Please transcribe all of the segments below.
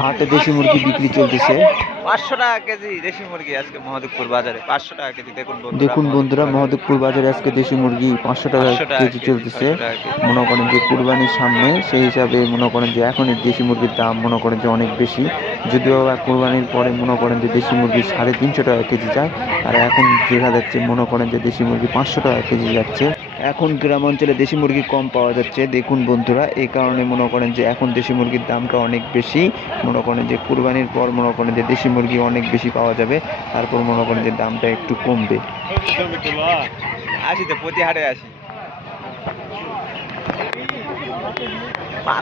হাটে দেশি মুরগি বিক্রি চলতেছে। 500 টাকা কেজি দেশি মুরগি আজকে মহাদেবপুর বাজারে। 500 টাকা কেজি দেখুন বন্ধুরা, মহদেবপুর বাজারে আজকে দেশি মুরগি 500 টাকা 500 টাকা কেজি কেজি, চলতেছে। 600 টাকা কেজি। মনে করেন যে কুরবানির সামনে, সেই হিসাবে মনে করেন যে এখনই দেশি মুরগির দাম মনে করেন যে অনেক বেশি। যদিও বা কুরবানির পরে মনে করেন যে দেশি মুরগি 350 টাকা কেজি যায়, আর এখন দেখা যাচ্ছে মনে করেন যে দেশি মুরগি 500 টাকা কেজি যাচ্ছে। এখন গ্রাম অঞ্চলে দেশি মুরগি কম পাওয়া যাচ্ছে দেখুন বন্ধুরা, এই কারণে মনে করেন যে এখন দেশি মুরগির দামটা অনেক বেশি। মনে করেন যে কুরবানির পর মনে করেন যে দেশি মুরগি অনেক বেশি পাওয়া যাবে, তারপর মনে করেন যে দামটা একটু কমবে। আসি তো, প্রতি হাটে আসি।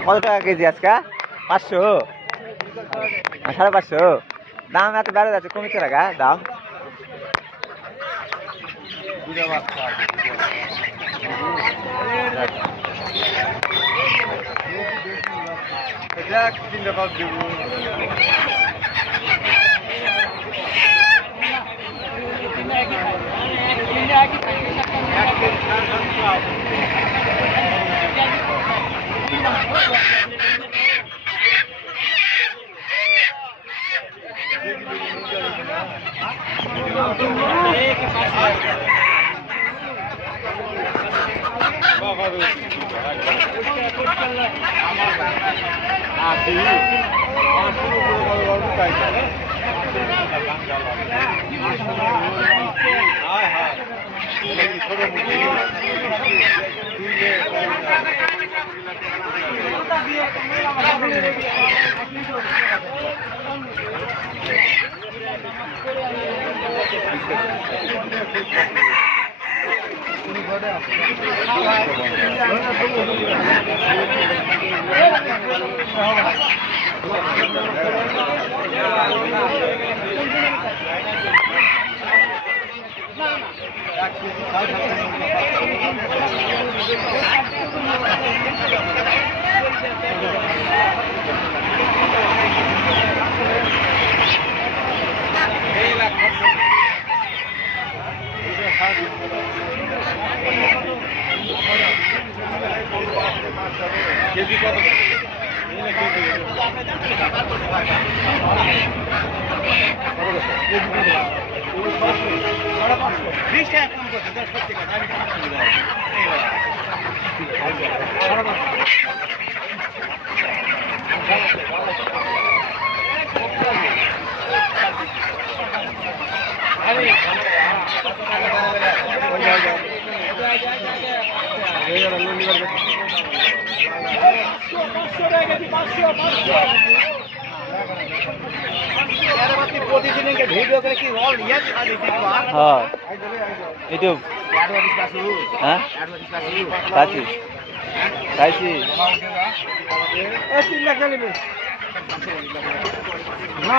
কত টাকা কেজি আজকে? 500, 550। দাম এত বেড়ে যাচ্ছে, কমিছে টাকা দাম। কেজি কত? ইউটিউব হ্যাঁ খাইছি খাইছি। না